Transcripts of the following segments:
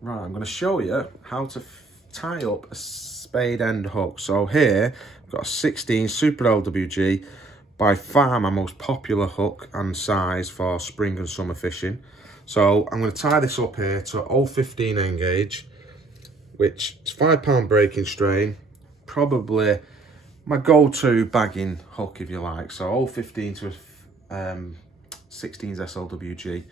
Right, I'm going to show you how to tie up a spade end hook. So here, I've got a 16 Super LWG, by far my most popular hook and size for spring and summer fishing. So I'm going to tie this up here to an 0.15 end gauge, which is £5 breaking strain, probably my go-to bagging hook if you like. So 0.15 to a 16's SLWG.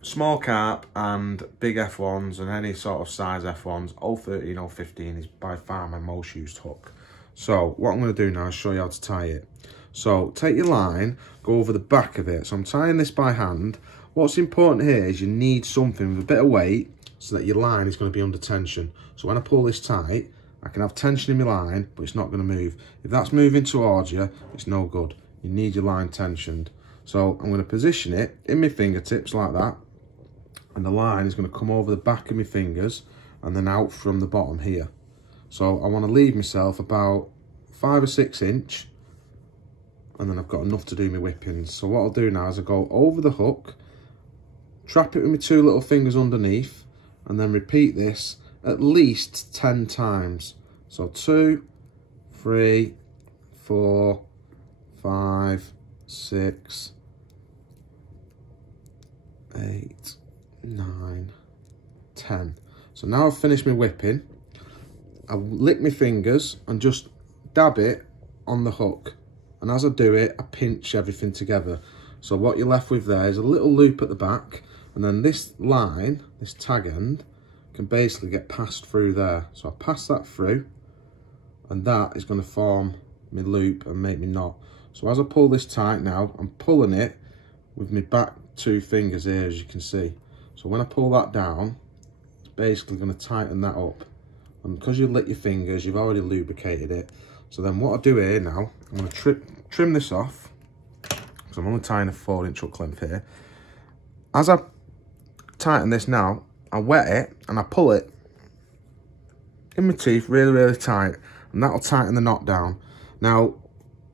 Small carp and big F1s and any sort of size F1s, 0.13, 0.15 is by far my most used hook. So what I'm going to do now is show you how to tie it. So take your line, go over the back of it. So I'm tying this by hand. What's important here is you need something with a bit of weight so that your line is going to be under tension. So when I pull this tight, I can have tension in my line, but it's not going to move. If that's moving towards you, it's no good. You need your line tensioned. So I'm going to position it in my fingertips like that. And the line is going to come over the back of my fingers and then out from the bottom here. So I want to leave myself about 5 or 6 inch, and then I've got enough to do my whippings. So what I'll do now is I go over the hook, trap it with my 2 little fingers underneath, and then repeat this at least 10 times. So 2, 3, 4, 5, 6, 8, 9, 10. So now I've finished my whipping, I lick my fingers and just dab it on the hook, and as I do it I pinch everything together. So what you're left with there is a little loop at the back, and then this line, this tag end, can basically get passed through there. So I pass that through, and that is going to form my loop and make me knot. So as I pull this tight now, I'm pulling it with my back 2 fingers here, as you can see. So when I pull that down, it's basically going to tighten that up. And because you lick your fingers, you've already lubricated it. So then what I do here now, I'm going to trim this off, because I'm only tying a 4-inch hook length here. As I tighten this now, I wet it and I pull it in my teeth really, really tight, and that'll tighten the knot down. Now,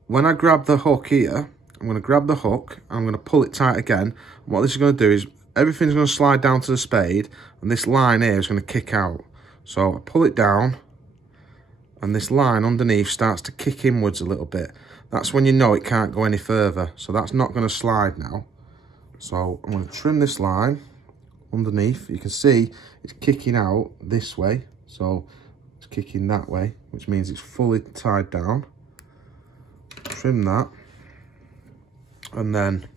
when I grab the hook here, I'm going to grab the hook and I'm going to pull it tight again. And what this is going to do is everything's going to slide down to the spade, and this line here is going to kick out. So I pull it down, and this line underneath starts to kick inwards a little bit. That's when you know it can't go any further. So that's not going to slide now. So I'm going to trim this line underneath. You can see it's kicking out this way. So it's kicking that way, which means it's fully tied down. Trim that. And then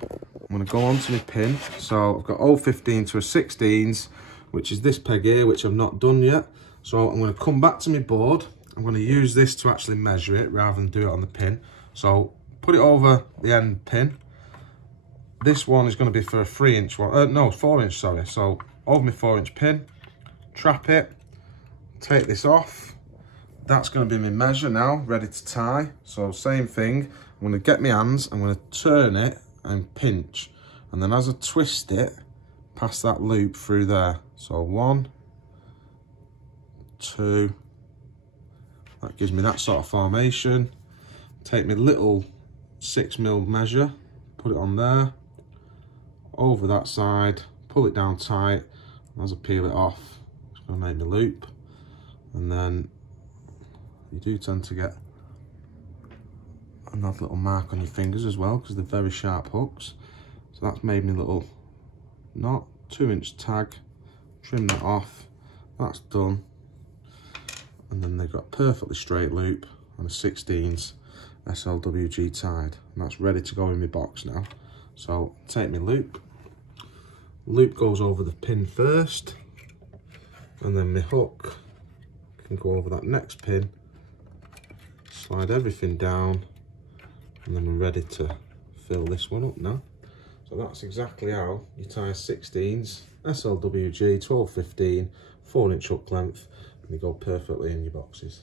I'm going to go on to my pin. So I've got 0.15 to a 16's, which is this peg here, which I've not done yet. So I'm going to come back to my board. I'm going to use this to actually measure it rather than do it on the pin. So put it over the end pin. This one is going to be for a 3-inch one. No, 4-inch, sorry. So over my 4-inch pin, trap it, take this off. That's going to be my measure now, ready to tie. So same thing. I'm going to get my hands, I'm going to turn it and pinch. And then as I twist it, pass that loop through there. So 1, 2, that gives me that sort of formation. Take my little 6mm measure, put it on there, over that side, pull it down tight. As I peel it off, it's going to make me loop. And then you do tend to get another little mark on your fingers as well, because they're very sharp hooks. So that's made me a little knot, 2-inch tag, trim that off, that's done. And then they've got a perfectly straight loop and a 16's SLWG tied. And that's ready to go in my box now. So take my loop goes over the pin first, and then my hook can go over that next pin, slide everything down, and then we're ready to fill this one up now. So that's exactly how you tie 16's SLWG 12-15 4-inch hook length, and they go perfectly in your boxes.